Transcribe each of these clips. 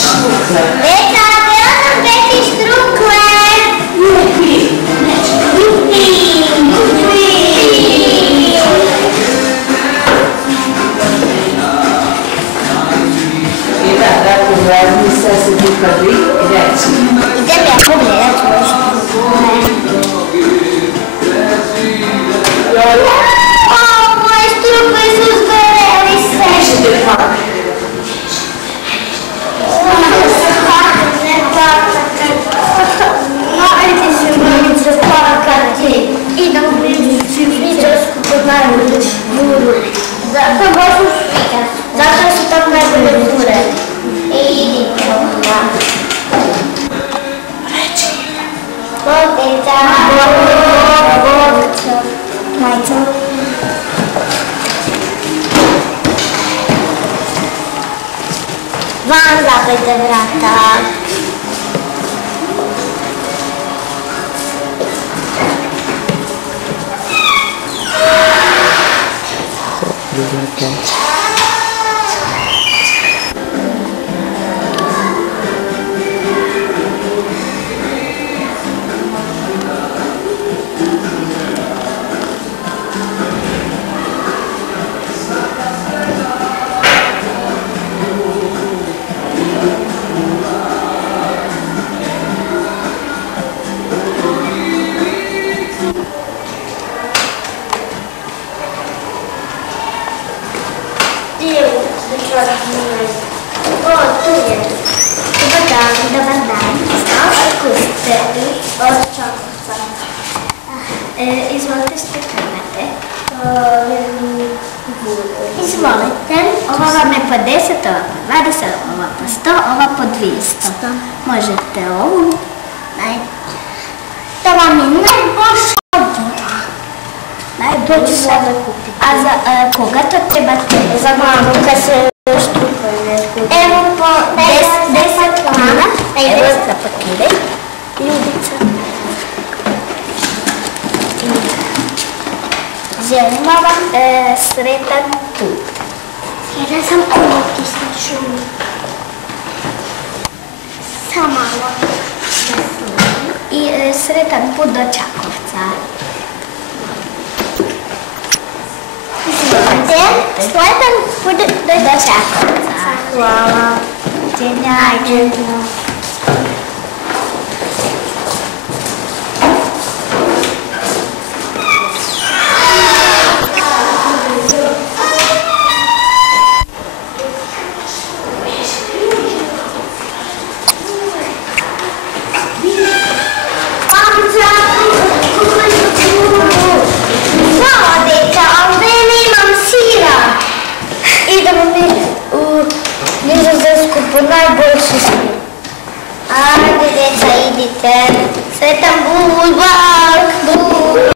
štukle. Eto, bila sam peti štrukle. I da, razmi se ti prvi i reći. Idem ja pogledat svoje štrukle. O, moje štrukle su zgoreli se. Nećete plakati. Ajde se mamice plakati. Idem u Švicarsku kod najbolje buru. Zato baš u Švicarsku. Zato su tam najbolje bure. Idite onda. Reći. Bogica. Bogica. Majca. Van zapajte vrata. Dobar dan. Otkud ste vi? Od Čokovca. Izvolite što imate? Izvolite. Ova vam je po 10, ova po 20, ova po 100, ova po 200. Možete ovu. To vam je najbolša odbora. Najbolša. A za koga to trebate? Za mamu kad se štrukaju. Evo po 10 plana. Evo zapakiraj. Ljubica. Želimo vam sretan put. Sretan sam otisniču. Samo malo. I sretan put do Čakovca. Sretan put do Čakovca. Hvala. Ajde. Najbolji smo. Ajde, djeca, idite. Sretan bulbak, bulbak.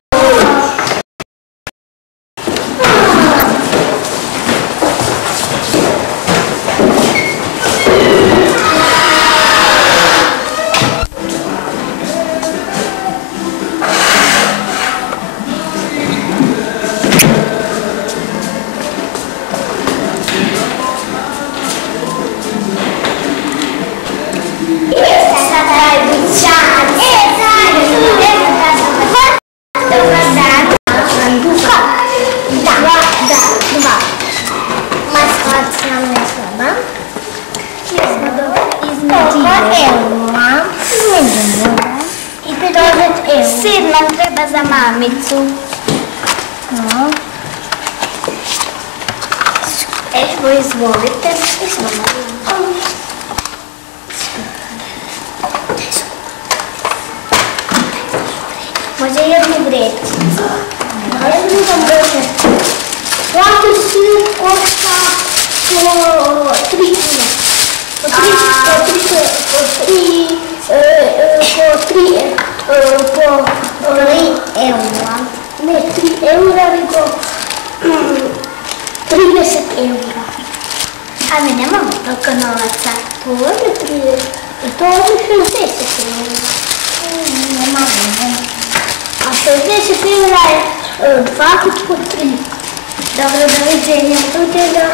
Sir nam treba za mamicu. Evo, izvolite. Može jednu vrećicu. Jednu za vrećicu. Svaki sir košta po 3 kuna. Po 3 eura. Ne 3 eura, nego 30 eura. A mi nemamo toliko novaca. To je 30. To je 60 eura. Nemamo. A 60 eura je 2 puta po 3. Dobro, doviđenja. Doviđenja.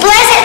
plesat.